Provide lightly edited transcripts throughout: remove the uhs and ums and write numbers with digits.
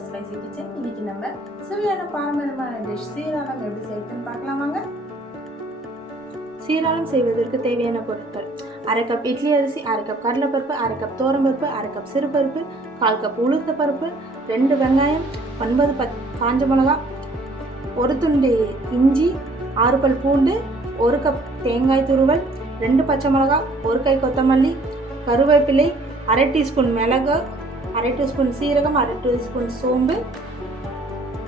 அவர் spicy kitchen. இன்னைக்கு நம்ம சுவையான பாரம்பரியமான டிஷ் சீராளம் எப்படி செய்யறதுன்னு பார்க்கலாமாங்க. சீராளம் செய்வதற்கு தேவையான பொருட்கள்: அரை கப் இட்லி அரிசி, அரை கப் கடலைப்பருப்பு, அரை கப் தோரம்பருப்பு, அரை கப் சிறுபருப்பு, 1/4 கப் உளுத்த பருப்பு, 2 வெங்காயம், 9 காஞ்ச மிளகா, 1 துண்டு இஞ்சி, 6 பல் பூண்டு, 1 கப் தேங்காய் துருவல், 2 பச்சை மிளகா, 1 கை கொத்தமல்லி, கருவேப்பிலை, அரை டீஸ்பூன் மிளகு, அரை டீஸ்பூன் சீரகம், அரை டீஸ்பூன் சோம்பு,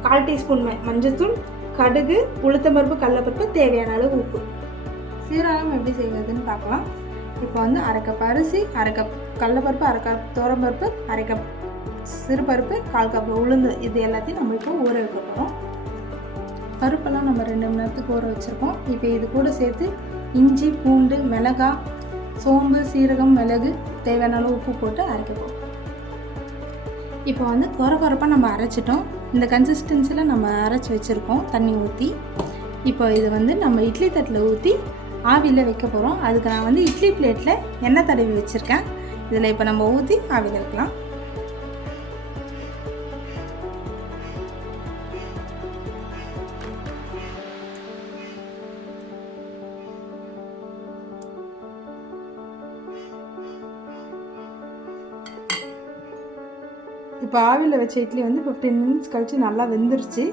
1/4 டீஸ்பூன் மஞ்சள்தூள், கடுகு, உளுத்தம்பருப்பு, கடலைப்பருப்பு, தேவையான அளவு உப்பு. சீரகம் எப்படி செய்வதுன்னு பார்க்கலாம். இப்போ அரை கப் அரிசி, அரை கப் கடலைப்பருப்பு, அரை கப் தோரம்பருப்பு, அரை கப் சிறுபருப்பு, 1/4 கப் உளுந்து, இது எல்லாத்தையும் நம்ம இப்போ ஊற வைக்க போகிறோம். பருப்பெல்லாம் நம்ம 2 மணி நேரத்துக்கு ஊற வச்சுருக்கோம். இப்போ இது கூட சேர்த்து இஞ்சி, பூண்டு, மிளகாய், சோம்பு, சீரகம், மிளகு, தேவையான அளவு உப்பு போட்டு அரைக்க போகிறோம். இப்போ குறப்பாக நம்ம அரைச்சிட்டோம். இந்த கன்சிஸ்டன்சியில் நம்ம அரைச்சி வச்சுருக்கோம் தண்ணி ஊற்றி. இப்போ இது நம்ம இட்லி தட்டில் ஊற்றி ஆவியில் வைக்க போகிறோம். அதுக்கு நான் இட்லி பிளேட்டில் எண்ணெய் தடவி வச்சுருக்கேன். இதில் இப்போ நம்ம ஊற்றி ஆவியில் வைக்கலாம். இப்போ ஆவியில் வச்ச இட்லி 15 மினிட்ஸ் கழித்து நல்லா வெந்துருச்சு.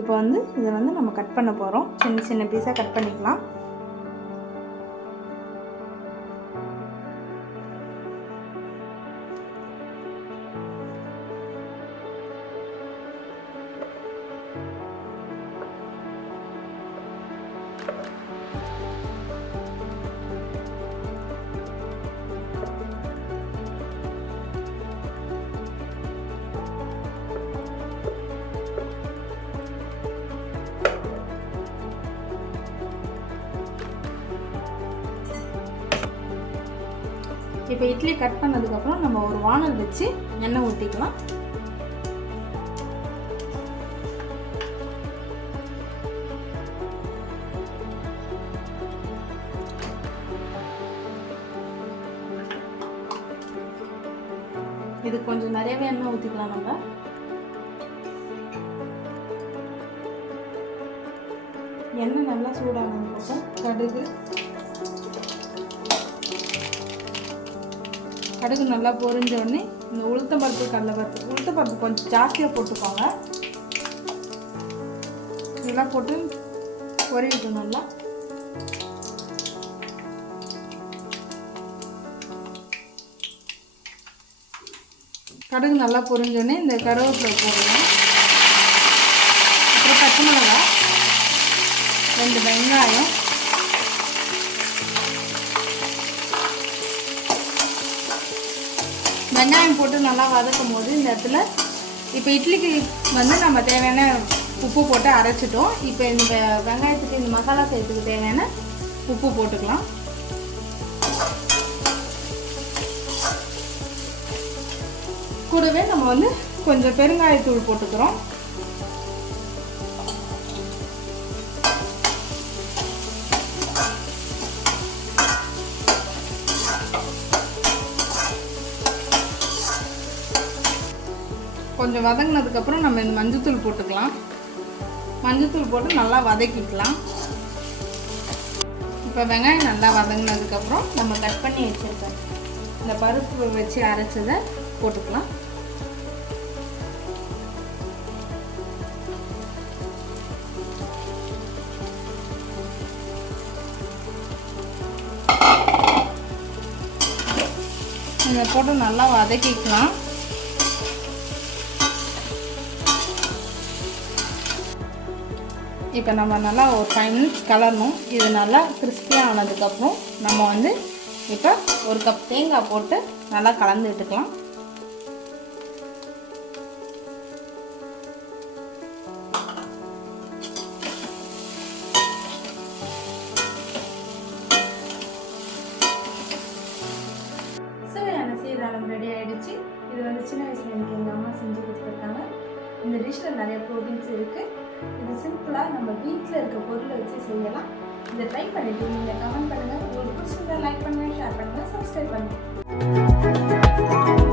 இப்போ இதை நம்ம கட் பண்ண போகிறோம். சின்ன சின்ன பீஸாக கட் பண்ணிக்கலாம். இப்போ இட்லி கட் பண்ணதுக்கப்புறம் நம்ம ஒரு வானல் வச்சு எண்ணெய் ஊற்றிக்கலாம். இது கொஞ்சம் நிறையவே எண்ணெய் ஊற்றிக்கலாம். நம்ம எண்ணெய் நல்லா சூடானதுக்கப்புறம் கடுகு நல்லா பொரிஞ்ச உடனே இந்த உளுத்தம்பருப்பு, கடலைப்பருப்பு, உளுத்தப்பருப்பு கொஞ்சம் ஜாஸ்தியாக போட்டுக்கோங்க. இதெல்லாம் போட்டு பொரியட்டும் நல்லா. கடுகு நல்லா பொரிஞ்சோடனே இந்த கருவேப்பிலை போடணும். அப்புறம் பச்சை மிளகாய், 2 வெங்காயம், வெங்காயம் போட்டு நல்லா வதக்கும் போது இந்த இடத்துல இப்போ இட்லிக்கு நம்ம தேவையான உப்பு போட்டு அரைச்சிட்டோம். இப்போ இந்த வெங்காயத்துக்கு இந்த மசாலா செய்யறதுக்கு தேவையான உப்பு போட்டுக்கலாம். கூடவே நம்ம கொஞ்சம் பெருங்காயத்தூள் போட்டுக்கிறோம். கொஞ்சம் வதங்கினதுக்கப்புறம் நம்ம இந்த மஞ்சத்தூள் போட்டுக்கலாம். மஞ்சத்தூள் போட்டு நல்லா வதக்கிக்கலாம். இப்போ வெங்காயம் நல்லா வதங்கினதுக்கப்புறம் நம்ம கட் பண்ணி வச்சுருக்கோம் இந்த பருப்பு வச்சு அரைச்சதை போட்டுக்கலாம். இதை போட்டு நல்லா வதக்கிக்கலாம். இப்போ நம்ம நல்லா ஒரு 5 மினிட்ஸ் கலரணும். இது நல்லா கிறிஸ்பியாக ஆனதுக்கப்புறம் நம்ம இப்போ 1 கப் தேங்காய் போட்டு நல்லா கலந்து விட்டுக்கலாம். சுவையான சீரகம் ரெடி ஆகிடுச்சு. இது சின்ன வயசில் எனக்கு எங்கள் அம்மா செஞ்சு கொடுத்துருக்காங்க. இந்த டிஷ்ஷில் நிறைய ப்ரோட்டீன்ஸ் இருக்குது. இது சிம்பிளாக நம்ம வீட்டில் இருக்க பொருளை வச்சு செய்யலாம். இதை ட்ரை பண்ணிவிட்டு நீங்கள் கமெண்ட் பண்ணுங்கள். உங்களுக்கு பிடிச்சிருந்தா லைக் பண்ணுங்கள், ஷேர் பண்ணுங்கள், சப்ஸ்கிரைப் பண்ணுங்கள்.